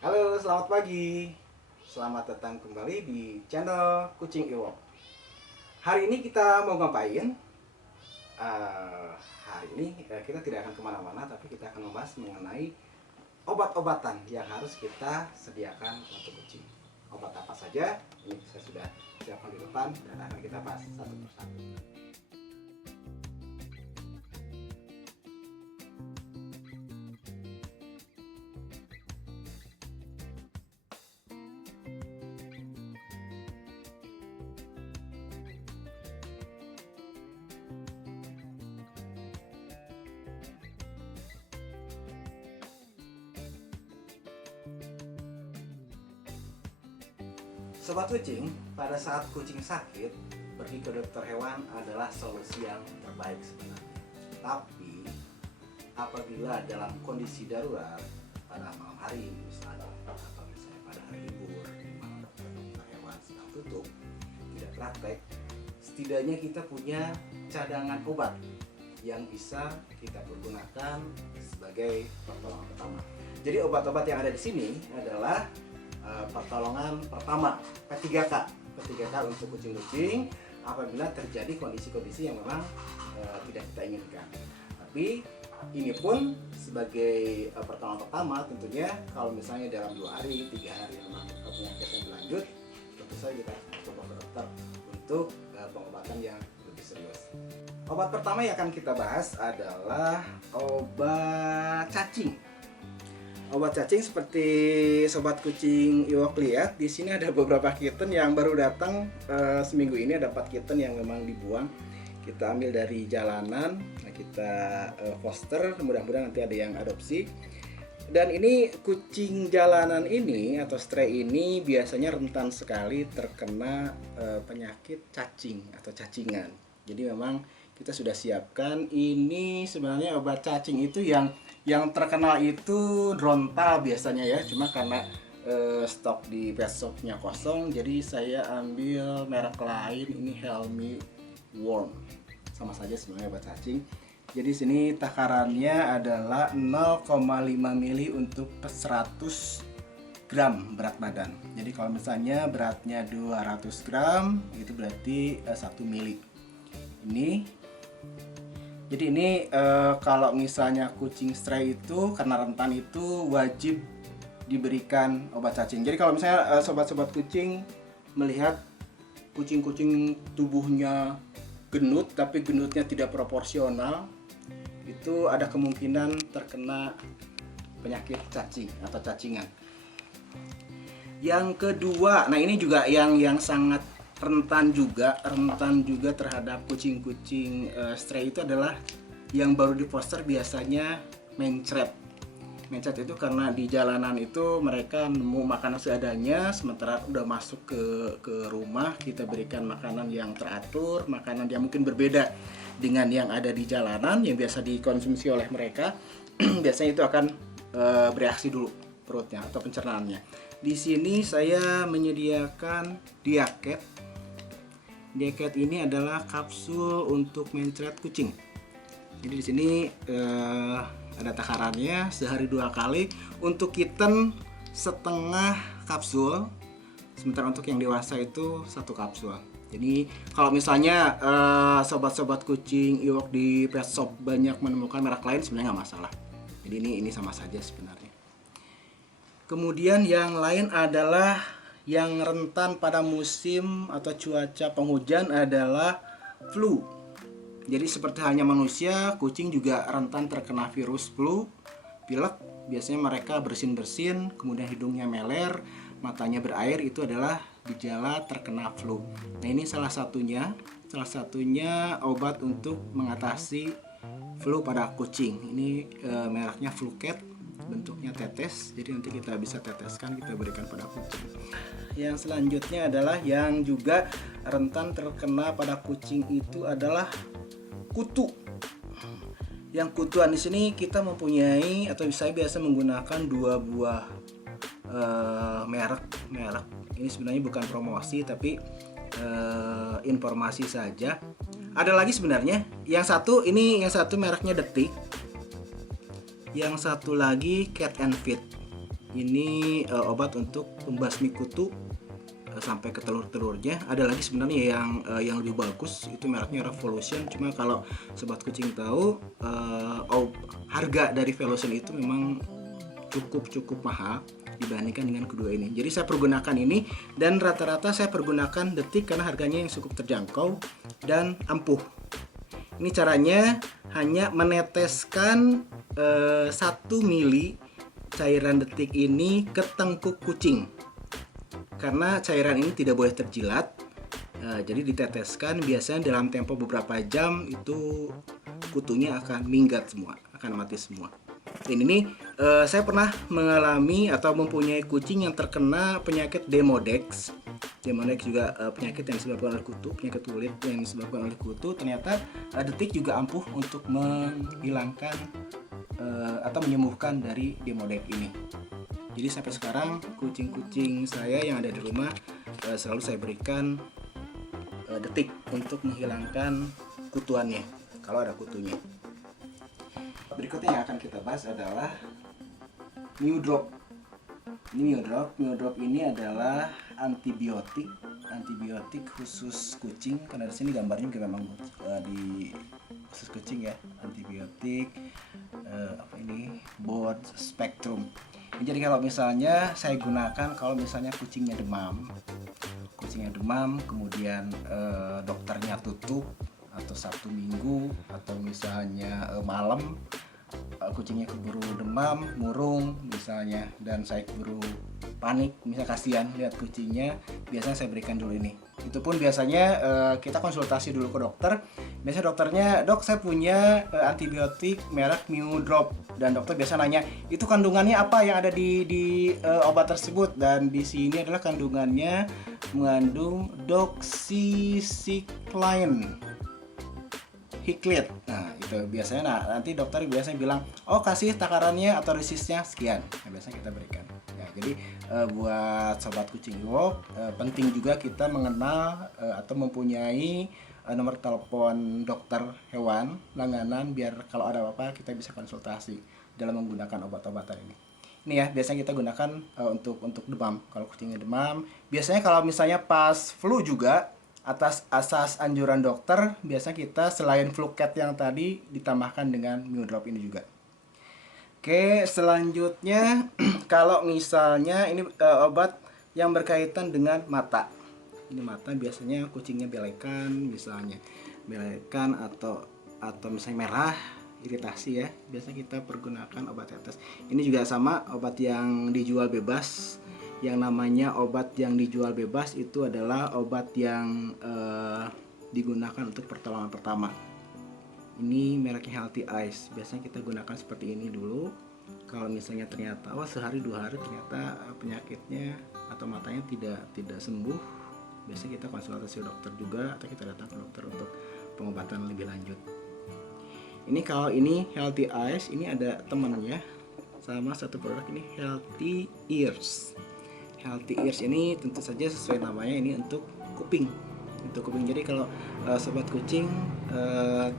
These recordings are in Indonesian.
Halo, selamat pagi. Selamat datang kembali di channel Kucing Iwok. Hari ini kita mau ngapain? Hari ini kita tidak akan kemana-mana, tapi kita akan membahas mengenai obat-obatan yang harus kita sediakan untuk kucing. Obat apa saja? Ini saya sudah siapkan di depan dan akan kita bahas satu persatu. Sobat kucing, pada saat kucing sakit, pergi ke dokter hewan adalah solusi yang terbaik sebenarnya. Tapi, apabila dalam kondisi darurat, pada malam hari misalnya, atau misalnya pada hari libur, di mana dokter hewan sedang tutup, tidak praktek, setidaknya kita punya cadangan obat yang bisa kita pergunakan sebagai pertolongan pertama. Jadi obat-obat yang ada di sini adalah pertolongan pertama P3K untuk kucing-kucing apabila terjadi kondisi-kondisi yang memang tidak kita inginkan. Tapi ini pun sebagai pertolongan pertama tentunya kalau misalnya dalam 2 hari, 3 hari memang penyakitnya berlanjut, tentu saja kita coba ke dokter untuk pengobatan yang lebih serius. Obat pertama yang akan kita bahas adalah obat cacing. Obat cacing seperti sobat kucing Iwok lihat, di sini ada beberapa kitten yang baru datang seminggu ini. Ada 4 kitten yang memang dibuang. Kita ambil dari jalanan, kita foster, mudah-mudahan nanti ada yang adopsi. Dan ini kucing jalanan ini atau stray ini biasanya rentan sekali terkena penyakit cacing atau cacingan. Jadi memang kita sudah siapkan. Ini sebenarnya obat cacing itu yang terkenal itu Rontal biasanya ya, cuma karena stok di pet shopnya kosong, jadi saya ambil merek lain. Ini Helmi Worm, sama saja sebenarnya obat cacing. Jadi sini takarannya adalah 0,5 mili untuk 100 gram berat badan. Jadi kalau misalnya beratnya 200 gram itu berarti 1 mili. Jadi ini kalau misalnya kucing stray itu karena rentan itu wajib diberikan obat cacing. Jadi kalau misalnya sobat-sobat kucing melihat kucing-kucing tubuhnya gendut tapi gendutnya tidak proporsional, itu ada kemungkinan terkena penyakit cacing atau cacingan. Yang kedua, nah ini juga yang sangat rentan juga terhadap kucing-kucing stray itu adalah yang baru di foster biasanya mencret. Mencret itu karena di jalanan itu mereka nemu makanan seadanya, sementara udah masuk ke rumah kita berikan makanan yang teratur, makanan yang mungkin berbeda dengan yang ada di jalanan yang biasa dikonsumsi oleh mereka. Biasanya itu akan bereaksi dulu perutnya atau pencernaannya. Di sini saya menyediakan Diaket. Diaket ini adalah kapsul untuk mencret kucing. Jadi di sini ada takarannya sehari 2 kali. Untuk kitten setengah kapsul, sementara untuk yang dewasa itu 1 kapsul. Jadi kalau misalnya sobat-sobat kucing Iwok di pet shop banyak menemukan merek lain, sebenarnya nggak masalah. Jadi ini sama saja sebenarnya. Kemudian yang lain adalah yang rentan pada musim atau cuaca penghujan adalah flu. Jadi seperti halnya manusia, kucing juga rentan terkena virus flu, pilek. Biasanya mereka bersin-bersin, kemudian hidungnya meler, matanya berair, itu adalah gejala terkena flu. Nah ini salah satunya obat untuk mengatasi flu pada kucing. Ini mereknya Fluket, bentuknya tetes, jadi nanti kita bisa teteskan, kita berikan pada kucing. Yang selanjutnya adalah yang juga rentan terkena pada kucing itu adalah kutu. Yang kutuan di sini kita mempunyai atau saya biasa menggunakan 2 buah merek. Ini sebenarnya bukan promosi tapi informasi saja. Ada lagi sebenarnya. Yang satu mereknya Detik. Yang satu lagi Cat and Fit. Ini obat untuk pembasmi kutu sampai ke telur-telurnya. Ada lagi sebenarnya yang lebih bagus, itu mereknya Revolution. Cuma kalau sobat kucing tahu, harga dari Revolution itu memang cukup mahal dibandingkan dengan kedua ini. Jadi saya pergunakan ini, dan rata-rata saya pergunakan Detik karena harganya yang cukup terjangkau dan ampuh. Ini caranya hanya meneteskan 1 mili cairan Detik ini ke tengkuk kucing. Karena cairan ini tidak boleh terjilat, jadi diteteskan. Biasanya dalam tempo beberapa jam itu kutunya akan minggat semua, akan mati semua. Dan ini saya pernah mengalami atau mempunyai kucing yang terkena penyakit Demodex. Demodex juga penyakit yang disebabkan oleh kutu, penyakit kulit yang disebabkan oleh kutu. Ternyata Detik juga ampuh untuk menghilangkan atau menyembuhkan dari Demodex ini. Jadi sampai sekarang kucing-kucing saya yang ada di rumah selalu saya berikan Detik untuk menghilangkan kutuannya kalau ada kutunya. Berikutnya yang akan kita bahas adalah Mewdrop. Ini Mewdrop ini adalah antibiotik khusus kucing. Karena di sini gambarnya juga memang di khusus kucing ya, antibiotik broad spectrum. Jadi kalau misalnya saya gunakan kalau misalnya kucingnya demam, kemudian dokternya tutup atau Sabtu Minggu, atau misalnya malam kucingnya keburu demam, murung misalnya, dan saya keburu panik, misalnya kasihan lihat kucingnya, biasanya saya berikan dulu ini. Itu pun biasanya kita konsultasi dulu ke dokter. Biasanya dokternya, dok saya punya antibiotik merek Mewdrop, dan dokter biasa nanya itu kandungannya apa yang ada di obat tersebut, dan di sini adalah kandungannya mengandung doxycycline Hiklit. Nah itu biasanya, nanti dokter biasanya bilang, oh kasih takarannya atau dosisnya sekian. Nah, biasanya kita berikan. Ya, jadi buat sobat kucing walk, penting juga kita mengenal atau mempunyai nomor telepon dokter hewan langganan, biar kalau ada apa-apa kita bisa konsultasi dalam menggunakan obat-obatan ini. Ini ya biasanya kita gunakan untuk demam. Kalau kucingnya demam, biasanya kalau misalnya pas flu juga, atas asas anjuran dokter, biasa kita selain Fluket yang tadi ditambahkan dengan Mewdrop ini juga. Oke, selanjutnya kalau misalnya ini obat yang berkaitan dengan mata. Ini mata biasanya kucingnya belekan, misalnya belekan atau misalnya merah, iritasi ya. Biasanya kita pergunakan obat tetes. Ini juga sama, obat yang dijual bebas. Yang namanya obat yang dijual bebas itu adalah obat yang digunakan untuk pertolongan pertama. Ini mereknya Healthy Eyes. Biasanya kita gunakan seperti ini dulu. Kalau misalnya ternyata sehari 2 hari ternyata penyakitnya atau matanya tidak sembuh, biasanya kita konsultasi dokter juga, atau kita datang ke dokter untuk pengobatan lebih lanjut. Ini kalau ini Healthy Eyes, ini ada temannya sama satu produk ini Healthy Ears. Healthy Ears ini tentu saja sesuai namanya, ini untuk kuping. Jadi kalau sobat kucing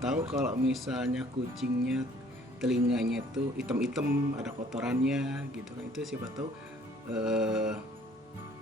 tahu kalau misalnya kucingnya telinganya itu hitam-hitam, ada kotorannya gitu kan, itu siapa tahu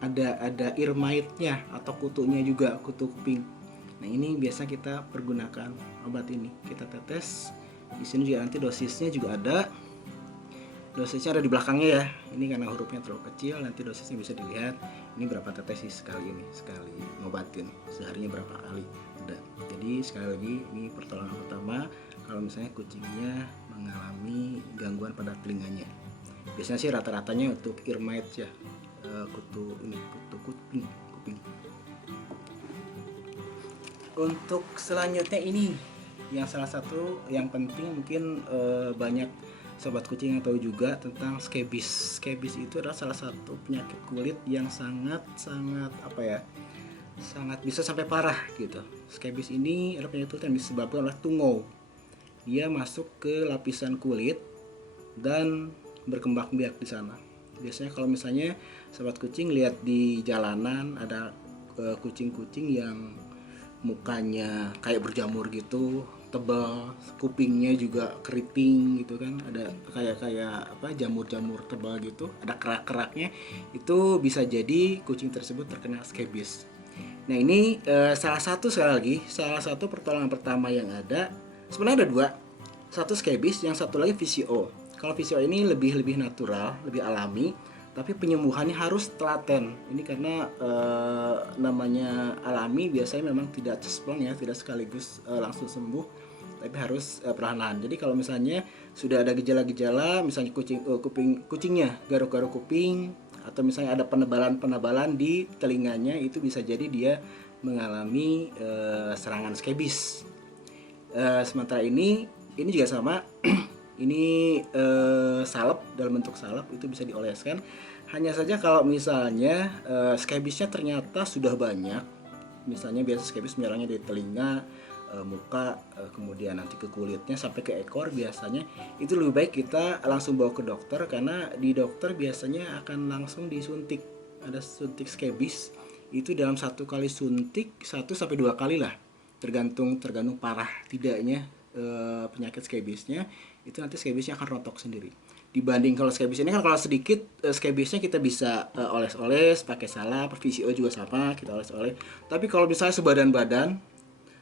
ada ear mite-nya atau kutunya juga, kutu kuping. Nah ini biasa kita pergunakan obat ini, kita tetes. Di sini juga nanti dosisnya juga ada. Dosisnya ada di belakangnya ya. Ini karena hurufnya terlalu kecil, nanti dosisnya bisa dilihat. Ini berapa tetes sih sekali ngobatin, seharinya berapa kali. Udah. Jadi sekali lagi ini pertolongan pertama kalau misalnya kucingnya mengalami gangguan pada telinganya. Biasanya sih rata-ratanya untuk ear mites ya, kutu kuping. Untuk selanjutnya ini yang salah satu yang penting, mungkin banyak sobat kucing yang tahu juga tentang skebis. Skebis itu adalah salah satu penyakit kulit yang sangat bisa sampai parah gitu. Skebis ini adalah penyakit kulit yang disebabkan oleh tungau. Dia masuk ke lapisan kulit dan berkembang biak di sana. Biasanya kalau misalnya sobat kucing lihat di jalanan ada kucing-kucing yang mukanya kayak berjamur gitu, tebal, kupingnya juga keriting gitu kan, ada kayak apa jamur-jamur tebal gitu, ada kerak-keraknya, itu bisa jadi kucing tersebut terkena skebis. Nah ini salah satu, sekali lagi, salah satu pertolongan pertama yang ada. Sebenarnya ada dua, satu skebis, yang satu lagi VCO. Kalau VCO ini lebih natural, lebih alami, tapi penyembuhannya harus telaten. Ini karena namanya alami, biasanya memang tidak cesplong ya, tidak sekaligus langsung sembuh, tapi harus perlahan-lahan. Jadi kalau misalnya sudah ada gejala-gejala, misalnya kucingnya garuk-garuk kuping, atau misalnya ada penebalan di telinganya, itu bisa jadi dia mengalami serangan skebis. Sementara ini juga sama. Ini salep, dalam bentuk salep, itu bisa dioleskan. Hanya saja kalau misalnya skebisnya ternyata sudah banyak, misalnya biasa skebis menyerangnya di telinga, muka, kemudian nanti ke kulitnya sampai ke ekor, biasanya itu lebih baik kita langsung bawa ke dokter, karena di dokter biasanya akan langsung disuntik. Ada suntik skebis, itu dalam satu kali suntik 1-2 kali lah, tergantung parah tidaknya penyakit skebisnya, itu nanti skebisnya akan rontok sendiri. Dibanding kalau skebis ini kan, kalau sedikit skebisnya kita bisa oles-oles pakai salep, VCO juga sama, kita oles-oles. Tapi kalau misalnya sebadan-badan,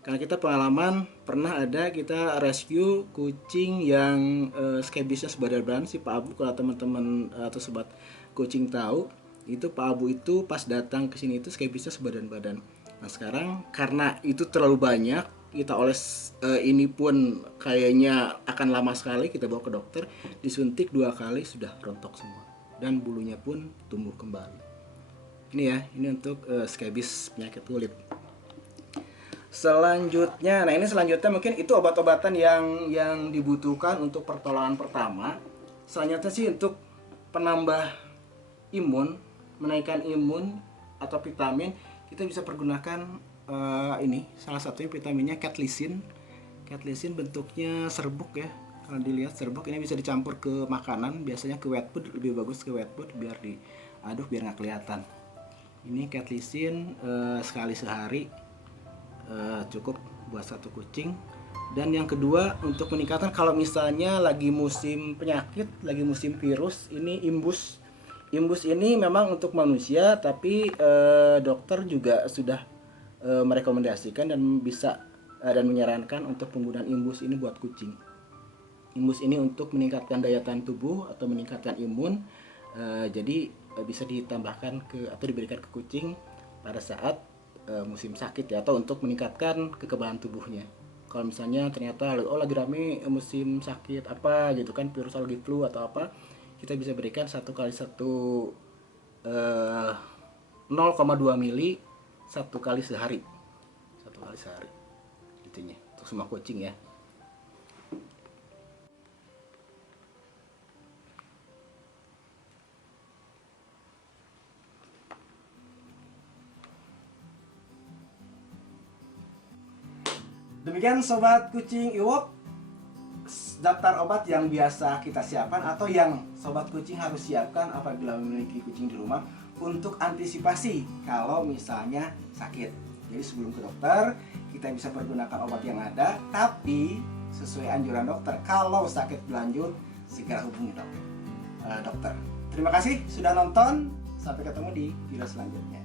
karena kita pengalaman pernah ada kita rescue kucing yang skebisnya sebadan-badan, si Pak Abu, kalau teman-teman atau sobat kucing tahu, itu Pak Abu itu pas datang ke sini itu skebisnya sebadan-badan. Nah sekarang karena itu terlalu banyak, kita oles ini pun kayaknya akan lama sekali, kita bawa ke dokter, disuntik 2 kali sudah rontok semua, dan bulunya pun tumbuh kembali. Ini ya, ini untuk skebis penyakit kulit. Selanjutnya, ini selanjutnya mungkin itu obat-obatan yang dibutuhkan untuk pertolongan pertama. Selanjutnya sih untuk penambah imun, menaikkan imun atau vitamin, kita bisa pergunakan ini salah satunya vitaminnya catlysin. Catlysin bentuknya serbuk ya. Kalau dilihat serbuk, ini bisa dicampur ke makanan, biasanya ke wet food, lebih bagus ke wet food biar diaduk biar nggak kelihatan. Ini catlysin sekali sehari cukup buat satu kucing. Dan yang kedua, untuk meningkatkan kalau misalnya lagi musim penyakit, lagi musim virus, ini imbus. Imbus ini memang untuk manusia, tapi dokter juga sudah merekomendasikan dan bisa dan menyarankan untuk penggunaan imbus ini buat kucing. Imbus ini untuk meningkatkan daya tahan tubuh atau meningkatkan imun. Jadi bisa ditambahkan atau diberikan ke kucing pada saat musim sakit ya, atau untuk meningkatkan kekebalan tubuhnya. Kalau misalnya ternyata lagi rame musim sakit apa gitu kan, virus lagi flu atau apa, kita bisa berikan 1 kali 1 0,2 mili 1 kali sehari, 1 kali sehari intinya untuk semua kucing ya. Demikian sobat kucing Iwok, daftar obat yang biasa kita siapkan atau yang sobat kucing harus siapkan apabila memiliki kucing di rumah untuk antisipasi kalau misalnya sakit. Jadi sebelum ke dokter, kita bisa pergunakan obat yang ada, tapi sesuai anjuran dokter. Kalau sakit berlanjut, segera hubungi dokter. Terima kasih sudah nonton, sampai ketemu di video selanjutnya.